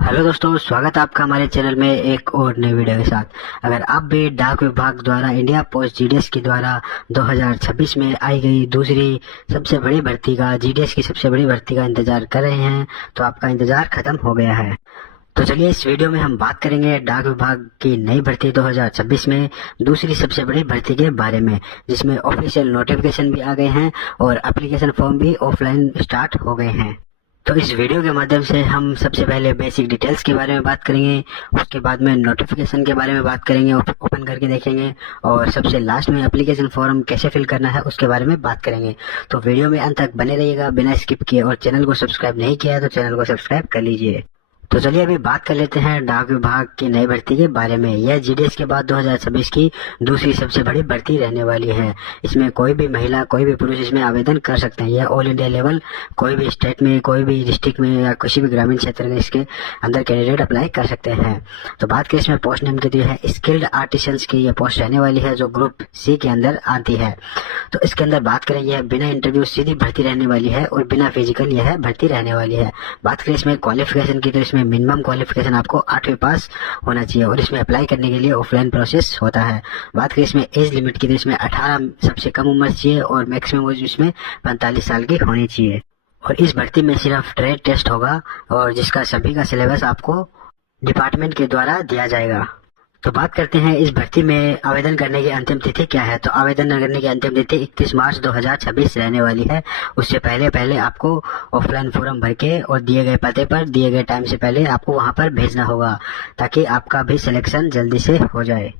Hello दोस्तों, स्वागत है आपका हमारे चैनल में एक और नई वीडियो के साथ। अगर आप भी डाक विभाग द्वारा इंडिया पोस्ट जीडीएस के द्वारा 2026 में आई गई दूसरी सबसे बड़ी भर्ती का जीडीएस की सबसे बड़ी भर्ती का इंतजार कर रहे हैं तो आपका इंतजार खत्म हो गया है। तो चलिए इस वीडियो में हम बात करेंगे डाक विभाग की नई भर्ती 2026 में दूसरी सबसे बड़ी भर्ती के बारे में, जिसमें ऑफिशियल नोटिफिकेशन भी आ गए हैं और एप्लीकेशन फॉर्म भी ऑफलाइन स्टार्ट हो गए हैं। तो इस वीडियो के माध्यम से हम सबसे पहले बेसिक डिटेल्स के बारे में बात करेंगे, उसके बाद में नोटिफिकेशन के बारे में बात करेंगे, ओपन करके देखेंगे और सबसे लास्ट में एप्लीकेशन फॉर्म कैसे फिल करना है उसके बारे में बात करेंगे। तो वीडियो में अंत तक बने रहिएगा बिना स्किप किए, और चैनल को सब्सक्राइब नहीं किया है तो चैनल को सब्सक्राइब कर लीजिए। तो चलिए अभी बात कर लेते हैं डाक विभाग की नई भर्ती के बारे में। यह जीडीएस के बाद 2026 की दूसरी सबसे बड़ी भर्ती रहने वाली है। इसमें कोई भी महिला कोई भी पुरुष इसमें आवेदन कर सकते हैं। यह ऑल इंडिया लेवल कोई भी स्टेट में, कोई भी डिस्ट्रिक्ट में या किसी भी ग्रामीण क्षेत्र में इसके अंदर कैंडिडेट अप्लाई कर सकते हैं। तो बात करें इसमें पोस्ट नेम की, तो यह स्किल्ड आर्टिसंस की यह पोस्ट रहने वाली है जो ग्रुप सी के अंदर आती है। तो इसके अंदर बात करें, यह बिना इंटरव्यू सीधी भर्ती रहने वाली है और बिना फिजिकल यह भर्ती रहने वाली है। बात करें इसमें क्वालिफिकेशन की, तो इसमें मिनिमम क्वालिफिकेशन आपको 8वीं पास होना चाहिए और इसमें अप्लाई करने के लिए ऑफलाइन प्रोसेस होता है। बात करें इसमें एज लिमिट की, तो इसमें 18 सबसे कम उम्र चाहिए और मैक्सिमम एज इसमें 45 साल की होनी चाहिए। और इस भर्ती में सिर्फ ट्रेड टेस्ट होगा और जिसका सभी का सिलेबस आपको डिपार्टमेंट के द्वारा दिया जाएगा। तो बात करते हैं इस भर्ती में आवेदन करने की अंतिम तिथि क्या है। तो आवेदन करने की अंतिम तिथि 31 मार्च 2026 रहने वाली है। उससे पहले आपको ऑफलाइन फॉर्म भर के और दिए गए पते पर दिए गए टाइम से पहले आपको वहां पर भेजना होगा ताकि आपका भी सिलेक्शन जल्दी से हो जाए।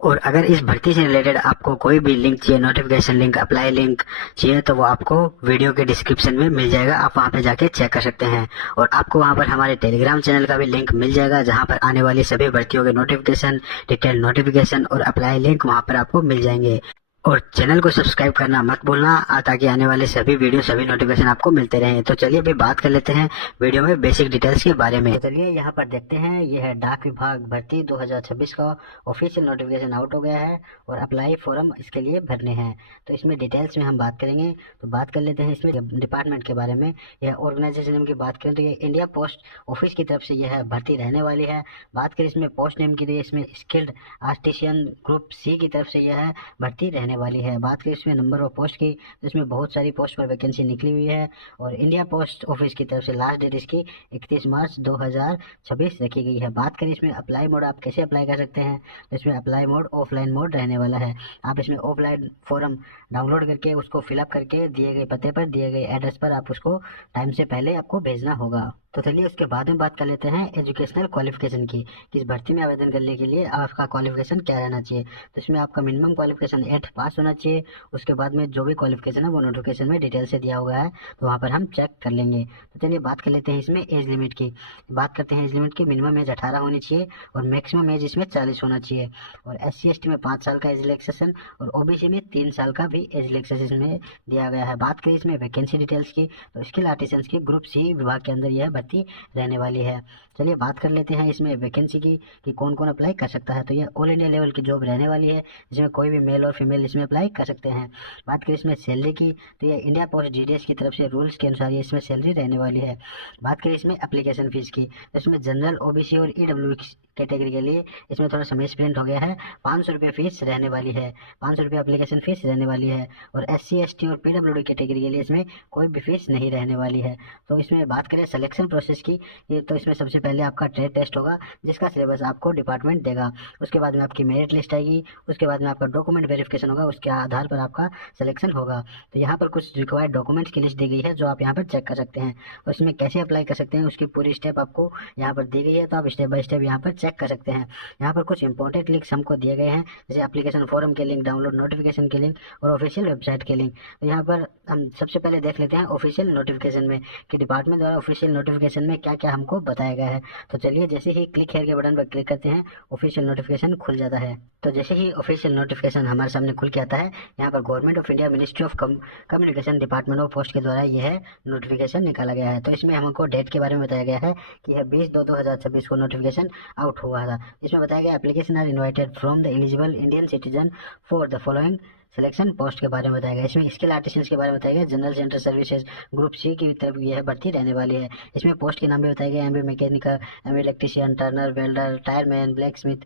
और अगर इस भर्ती से रिलेटेड आपको कोई भी लिंक चाहिए, नोटिफिकेशन लिंक, अप्लाई लिंक चाहिए, तो वो आपको वीडियो के डिस्क्रिप्शन में मिल जाएगा। आप वहां पे जाके चेक कर सकते हैं। और आपको वहां पर हमारे टेलीग्राम चैनल का भी लिंक मिल जाएगा जहां पर आने वाली सभी भर्तियों के नोटिफिकेशन, डिटेल नोटिफिकेशन और अप्लाई लिंक वहां पर आपको मिल जाएंगे। और चैनल को सब्सक्राइब करना मत भूलना ताकि आने वाले सभी वीडियो, सभी नोटिफिकेशन आपको मिलते रहें। तो चलिए अभी बात कर लेते हैं वीडियो में बेसिक डिटेल्स के बारे में। तो चलिए यहाँ पर देखते हैं, यह है डाक विभाग भर्ती 2026 का ऑफिशियल नोटिफिकेशन आउट हो गया है और अप्लाई फॉर्म इसके लिए भरने हैं। तो इसमें डिटेल्स में हम बात करेंगे। तो बात कर लेते हैं इसमें डिपार्टमेंट के बारे में। यह ऑर्गेनाइजेशन की बात करें तो ये इंडिया पोस्ट ऑफिस की तरफ से यह भर्ती रहने वाली है। बात करें इसमें पोस्ट नेम की, तो इसमें स्किल्ड आर्टिशियन ग्रुप सी की तरफ से यह भर्ती रहने वाली है। बात करें इसमें नंबर ऑफ पोस्ट की, इसमें बहुत सारी पोस्ट पर वैकेंसी निकली हुई है और इंडिया पोस्ट ऑफिस की तरफ से लास्ट डेट इसकी 31 मार्च 2026 रखी गई है। बात करें इसमें अप्लाई मोड, आप कैसे अप्लाई कर सकते हैं। तो इसमें अप्लाई मोड ऑफलाइन मोड रहने वाला है। आप इसमें ऑफलाइन फॉर्म डाउनलोड करके उसको फिलअप करके दिए गए पते पर, दिए गए एड्रेस पर आप उसको टाइम से पहले आपको भेजना होगा। तो चलिए उसके बाद में बात कर लेते हैं एजुकेशनल क्वालिफिकेशन की, कि इस भर्ती में आवेदन करने के लिए आपका क्वालिफिकेशन क्या रहना चाहिए। तो इसमें आपका मिनिमम क्वालिफिकेशन 8th पास होना चाहिए। उसके बाद में जो भी क्वालिफिकेशन है वो नोटिफिकेशन में डिटेल से दिया हुआ है, तो वहाँ पर हम चेक कर लेंगे। तो चलिए बात कर लेते हैं इसमें एज लिमिट की। बात करते हैं एज लिमिट की, मिनिमम एज 18 होनी चाहिए और मैक्सिमम एज इसमें 40 होना चाहिए। और SC/ST में 5 साल का एज रिलैक्सेशन और OBC में 3 साल का भी एज रिलैक्सेशन में दिया गया है। बात करें इसमें वैकेंसी डिटेल्स की, तो स्किल आर्टिसंस की ग्रुप सी विभाग के अंदर यह भर्ती रहने वाली है। चलिए बात कर लेते हैं इसमें वैकेंसी की कि कौन कौन अप्लाई कर सकता है। तो यह ऑल इंडिया लेवल की जॉब रहने वाली है जिसमें कोई भी मेल और फीमेल इसमें अप्लाई कर सकते हैं। बात करें इसमें सैलरी की, तो यह इंडिया पोस्ट जीडीएस की तरफ से रूल्स के अनुसार ये इसमें सैलरी रहने वाली है। बात करें इसमें एप्लीकेशन फीस की, तो इसमें जनरल, OBC और EWS कैटेगरी के लिए इसमें थोड़ा समय स्पेंड हो गया है। 500 रुपये फीस रहने वाली है, 500 रुपये एप्लीकेशन फीस रहने वाली है। और SC/ST और PWD कैटेगरी के लिए इसमें कोई भी फीस नहीं रहने वाली है। तो इसमें बात करें सिलेक्शन प्रोसेस की, ये तो इसमें सबसे पहले आपका ट्रेड टेस्ट होगा जिसका सिलेबस आपको डिपार्टमेंट देगा। उसके बाद में आपकी मेरिट लिस्ट आएगी, उसके बाद में आपका डॉक्यूमेंट वेरिफिकेशन होगा, उसके आधार पर आपका सिलेक्शन होगा। तो यहाँ पर कुछ रिक्वायर्ड डॉक्यूमेंट्स की लिस्ट दी गई है जो आप यहाँ पर चेक कर सकते हैं और इसमें कैसे अप्लाई कर सकते हैं उसकी पूरी स्टेप आपको यहाँ पर दी गई है। तो आप स्टेप बाय स्टेप यहाँ पर चेक कर सकते हैं। यहाँ पर कुछ इंपॉर्टेंट लिंक्स हमको दिए गए हैं, जैसे एप्लीकेशन फॉर्म के लिंक, डाउनलोड नोटिफिकेशन के लिंक और ऑफिशियल वेबसाइट के लिंक। तो यहाँ पर हम सबसे पहले देख लेते हैं ऑफिशियल नोटिफिकेशन में कि डिपार्टमेंट द्वारा ऑफिशियल नोटिफिकेशन में क्या क्या हमको बताया गया है। तो चलिए जैसे ही क्लिक हेयर के बटन पर क्लिक करते हैं ऑफिशियल नोटिफिकेशन खुल जाता है। तो जैसे ही ऑफिशियल नोटिफिकेशन हमारे सामने खुल के आता है, यहाँ पर government of India ministry of communication department of post के द्वारा यह नोटिफिकेशन निकाला गया है। तो इसमें हमको डेट के बारे में बताया गया है कि यह 20/2/2026 को नोटिफिकेशन आउट हुआ था। इसमें बताया गया application are invited from the eligible Indian citizen for the following selection post के बारे में बताया गया। इसमें स्किल आर्टिसंस के बारे में बताया गया। General centre services group C की तरफ यह भर्ती रहने वाली है। इसमें पोस्ट के नाम भी बताया गया MB mechanical, MB electrician, Turner, welder, tyreman, black Smith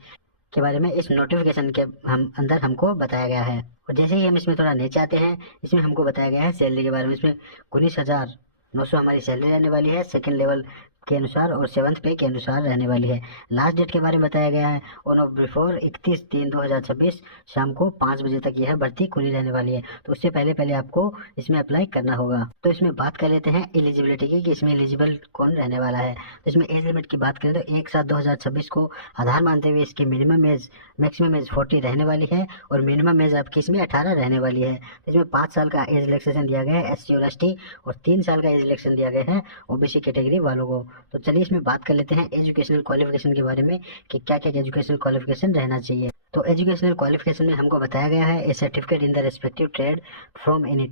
के बारे में इस नोटिफिकेशन के अंदर हमको बताया गया है। और जैसे ही हम इसमें थोड़ा नीचे आते हैं, इसमें हमको बताया गया है सैलरी के बारे में। इसमें 19,900 हमारी सैलरी रहने वाली है सेकंड लेवल के अनुसार और 7th पे के अनुसार रहने वाली है। लास्ट डेट के बारे में बताया गया है ऑन ऑफ बिफोर 31/3/2026 शाम को 5 बजे तक यह भर्ती खुली रहने वाली है। तो उससे पहले आपको इसमें अप्लाई करना होगा। तो इसमें बात कर लेते हैं एलिजिबिलिटी की कि इसमें एलिजिबल कौन रहने वाला है। तो इसमें एज लिमिट की बात करें तो 1/7/2026 को आधार मानते हुए इसकी मिनिमम एज मैक्सिमम एज 40 रहने वाली है और मिनिमम एज आपकी इसमें 18 रहने वाली है। तो इसमें 5 साल का एज रिलैक्सेशन दिया गया है SC और ST और 3 साल का एज रिलैक्सेशन दिया गया है OBC कैटेगरी वालों को। तो चलिए इसमें बात कर लेते हैं एजुकेशनल क्वालिफिकेशन के बारे में कि क्या क्या एजुकेशनल क्वालिफिकेशन रहना चाहिए। तो एजुकेशनल क्वालिफिकेशन में हमको बताया गया है a certificate in the respective trade from any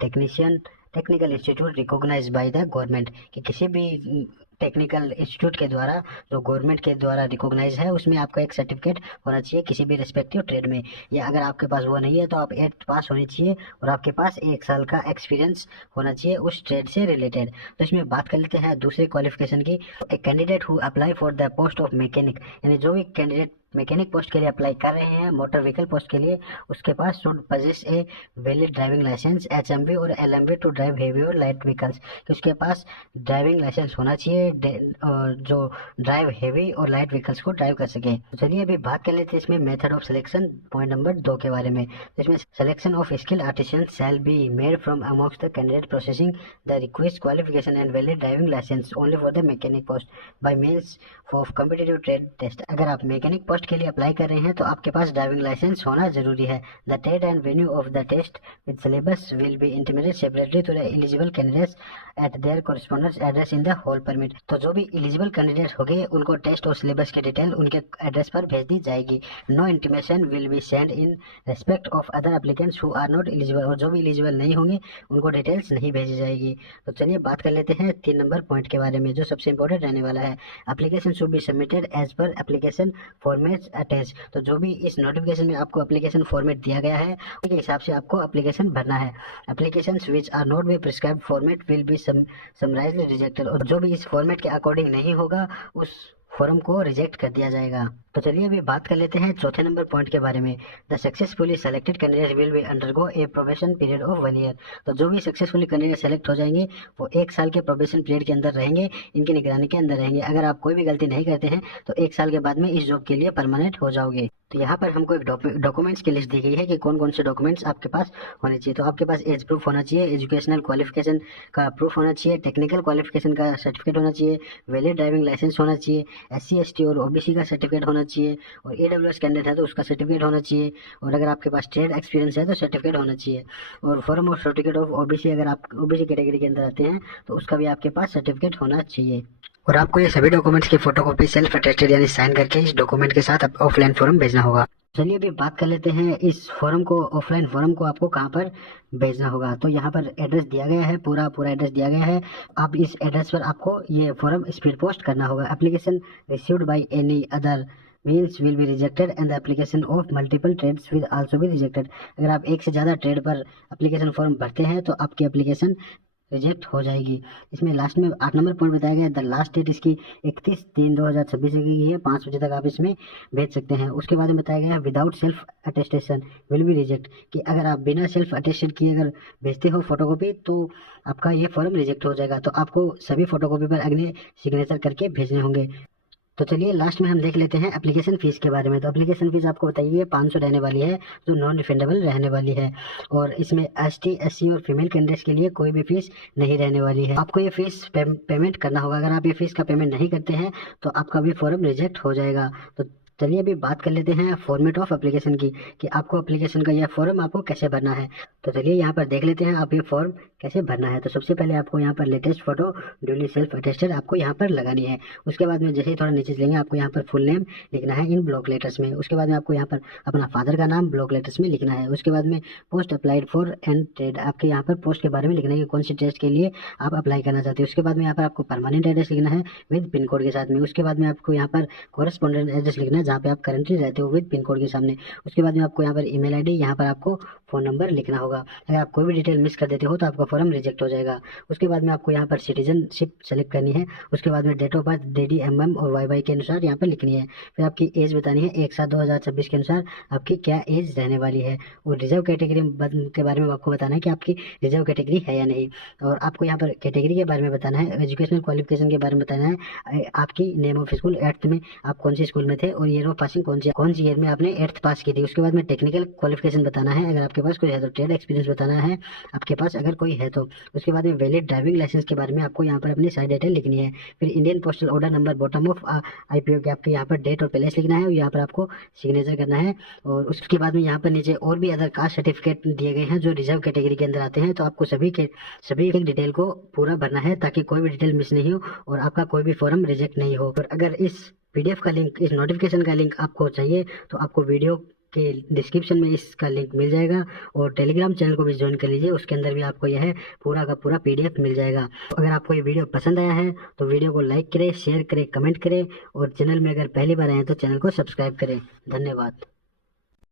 technical institute recognised by the government, कि किसी भी टेक्निकल इंस्टीट्यूट के द्वारा जो गवर्नमेंट के द्वारा रिकॉग्नाइज है उसमें आपका एक सर्टिफिकेट होना चाहिए किसी भी रेस्पेक्टिव ट्रेड में। या अगर आपके पास वो नहीं है तो आप 8th पास होनी चाहिए और आपके पास 1 साल का एक्सपीरियंस होना चाहिए उस ट्रेड से रिलेटेड। तो इसमें बात कर लेते हैं दूसरे क्वालिफिकेशन की। A candidate who apply for the post of mechanic, यानी जो भी कैंडिडेट मैकेनिक पोस्ट के लिए अप्लाई कर रहे हैं मोटर व्हीकल पोस्ट के लिए, उसके पास should possess a valid driving licence HMV और LMV टू ड्राइव हेवी और लाइट व्हीकल्स, कि उसके पास ड्राइविंग लाइसेंस होना चाहिए जो ड्राइव हेवी और लाइट व्हीकल्स को ड्राइव कर सके। तो चलिए अभी बात कर लेते हैं इसमें method of selection point number 2 के बारे में। तो इसमें selection of skill artisan shall be made from amongst the candidate processing the request qualification and valid driving licence only for the mechanic post by means of competitive trade test. अगर आप mechanic post के लिए apply कर रहे हैं तो आपके पास driving licence होना जरूरी है। The trade and venue of the test with syllabus will be intimated separately to the eligible candidates at their correspondence address in the whole permit. तो जो भी एलिजिबल कैंडिडेट होंगे उनको टेस्ट और सिलेबस की डिटेल उनके एड्रेस पर भेज दी जाएगी। No intimation will be send in respect of other applicants who are not eligible, और जो भी एलिजिबल नहीं होंगे उनको डिटेल्स नहीं भेजी जाएगी। तो चलिए बात कर लेते हैं 3 नंबर पॉइंट के बारे में जो सबसे इंपॉर्टेंट रहने वाला है। Application should be submitted as per application format attach. तो जो भी इस नोटिफिकेशन में आपको एप्लीकेशन फॉर्मेट दिया गया है उसके हिसाब से आपको एप्लीकेशन भरना है। Applications which are not be prescribed format will be summarized rejected, और जो भी इस फॉर्मेट के अकॉर्डिंग नहीं होगा उस फॉर्म को रिजेक्ट कर दिया जाएगा। तो चलिए अभी बात कर लेते हैं चौथे नंबर पॉइंट के बारे में। The successfully selected candidate will be undergo A probation period of 1 year. तो जो भी सक्सेसफुली कैंडिडेट सेलेक्ट हो जाएंगे वो 1 साल के प्रोबेशन पीरियड के अंदर रहेंगे, इनकी निगरानी के अंदर रहेंगे। अगर आप कोई भी गलती नहीं करते हैं तो 1 साल के बाद में इस जॉब के लिए परमानेंट हो जाओगे। तो यहाँ पर हमको एक डॉक्यूमेंट्स की लिस्ट दी गई है कि कौन कौन से डॉक्यूमेंट्स आपके पास होने चाहिए। तो आपके पास एज प्रूफ होना चाहिए, एजुकेशनल क्वालिफिकेशन का प्रूफ होना चाहिए, टेक्निकल क्वालिफिकेशन का सर्टिफिकेट होना चाहिए, वैलिड ड्राइविंग लाइसेंस होना चाहिए, SC ST और OBC का सर्टिफिकेट होना चाहिए, और AWS कैंडिडेट है तो उसका सर्टिफिकेट होना चाहिए, और अगर आपके पास ट्रेड एक्सपीरियंस है तो सर्टिफिकेट होना चाहिए, और form of certificate of OBC अगर आप OBC कैटेगरी के अंदर आते हैं तो उसका भी आपके पास सर्टिफिकेट होना चाहिए। और आपको ये सभी डॉक्यूमेंट्स की फोटोकॉपी सेल्फ अटेस्टेड यानी साइन करके इस डॉक्यूमेंट के साथ ऑफलाइन फॉर्म भेजना होगा। चलिए अभी बात कर लेते हैं इस फॉर्म को, ऑफलाइन फॉर्म को आपको कहाँ पर भेजना होगा। तो यहाँ पर एड्रेस दिया गया है, पूरा एड्रेस दिया गया है। आप इस एड्रेस पर आपको ये फॉर्म स्पीड पोस्ट करना होगा। Application received by any other means will be rejected and the application of multiple trades will also be rejected। अगर आप एक से ज़्यादा ट्रेड पर एप्लीकेशन फॉर्म भरते हैं तो आपकी एप्लीकेशन रिजेक्ट हो जाएगी। इसमें लास्ट में 8 नंबर पॉइंट बताया गया है। द लास्ट डेट इसकी 31/3/2026 की है, 5 बजे तक आप इसमें भेज सकते हैं। उसके बाद में बताया गया है without self attestation will be reject, कि अगर आप बिना सेल्फ अटेस्टेड किए अगर भेजते हो फोटोकॉपी तो आपका ये फॉर्म रिजेक्ट हो जाएगा। तो आपको सभी फोटोकॉपी पर अगले सिग्नेचर करके भेजने होंगे। तो चलिए लास्ट में हम देख लेते हैं एप्लीकेशन फीस के बारे में। तो एप्लीकेशन फीस आपको बताइए 500 रहने वाली है जो नॉन रिफंडेबल रहने वाली है, और इसमें ST SC और फीमेल कैंडिडेट्स के लिए कोई भी फीस नहीं रहने वाली है। आपको ये फीस पेमेंट करना होगा। अगर आप ये फीस का पेमेंट नहीं करते हैं तो आपका भी फॉर्म रिजेक्ट हो जाएगा। तो चलिए अभी बात कर लेते हैं फॉर्मेट ऑफ एप्लीकेशन की, कि आपको एप्लीकेशन का यह फॉर्म आपको कैसे भरना है। तो चलिए यहाँ पर देख लेते हैं आप ये फॉर्म कैसे भरना है। तो सबसे पहले आपको यहाँ पर latest photo duly self attested आपको यहाँ पर लगानी है। उसके बाद में जैसे ही थोड़ा नीचे चलेंगे आपको यहाँ पर फुल नेम लिखना है इन ब्लॉक लेटर्स में। उसके बाद में आपको यहाँ पर अपना फादर का नाम ब्लॉक लेटर्स में लिखना है। उसके बाद में post applied for and trade, आपके यहाँ पर पोस्ट के बारे में लिखना है कि कौन सी टेस्ट के लिए आप अप्लाई करना चाहते हैं। उसके बाद में यहाँ पर आपको परमानेंट एड्रेस लिखना है विद पिन कोड के साथ में। उसके बाद में आपको यहाँ पर कॉरेस्पॉन्डेंट एड्रेस लिखना है जहाँ पे आप करंटली रहते हो विद पिन कोड के सामने। उसके बाद में आपको यहाँ पर ईमेल आईडी, यहाँ पर आपको फ़ोन नंबर लिखना होगा। अगर आप कोई भी डिटेल मिस कर देते हो तो आपका फॉर्म रिजेक्ट हो जाएगा। उसके बाद में आपको यहाँ पर सिटीजनशिप सेलेक्ट करनी है। उसके बाद में date of birth DD MM और YY के अनुसार यहाँ पर लिखनी है। फिर आपकी एज बतानी है 1/7/2026 के अनुसार आपकी क्या एज रहने वाली है। और रिजर्व कैटेगरी के बारे में आपको बताना है कि आपकी रिजर्व कैटेगरी है या नहीं। और आपको यहाँ पर कैटेगरी के बारे में बताना है, एजुकेशनल क्वालिफिकेशन के बारे में बताना है, आपकी नेम ऑफ स्कूल 8th में आप कौन सी स्कूल में थे और ईयर ऑफ पासिंग कौन सी ईयर में आपने 8th पास की थी। उसके बाद में टेक्निकल क्वालिफिकेशन बताना है, अगर आपके पास कोई है तो ट्रेड एक्सपीरियंस बताना है आपके पास अगर कोई है तो। उसके बाद में वैलिड ड्राइविंग लाइसेंस के बारे में आपको यहाँ पर अपनी सारी डिटेल लिखनी है। फिर Indian postal order number bottom of IPO के आपके यहाँ पर डेट और प्लेस लिखना है और यहाँ पर आपको सिग्नेचर करना है। और उसके बाद में यहाँ पर नीचे और भी अदर कास्ट सर्टिफिकेट दिए गए हैं जो रिजर्व कैटेगरी के अंदर आते हैं। तो आपको सभी डिटेल को पूरा भरना है ताकि कोई भी डिटेल मिस नहीं हो और आपका कोई भी फॉर्म रिजेक्ट नहीं हो। और अगर इस PDF का लिंक, इस नोटिफिकेशन का लिंक आपको चाहिए तो आपको वीडियो के डिस्क्रिप्शन में इसका लिंक मिल जाएगा। और टेलीग्राम चैनल को भी ज्वाइन कर लीजिए, उसके अंदर भी आपको यह पूरा का पूरा PDF मिल जाएगा। अगर आपको ये वीडियो पसंद आया है तो वीडियो को लाइक करें, शेयर करें, कमेंट करें और चैनल में अगर पहली बार आए हैं तो चैनल को सब्सक्राइब करें। धन्यवाद।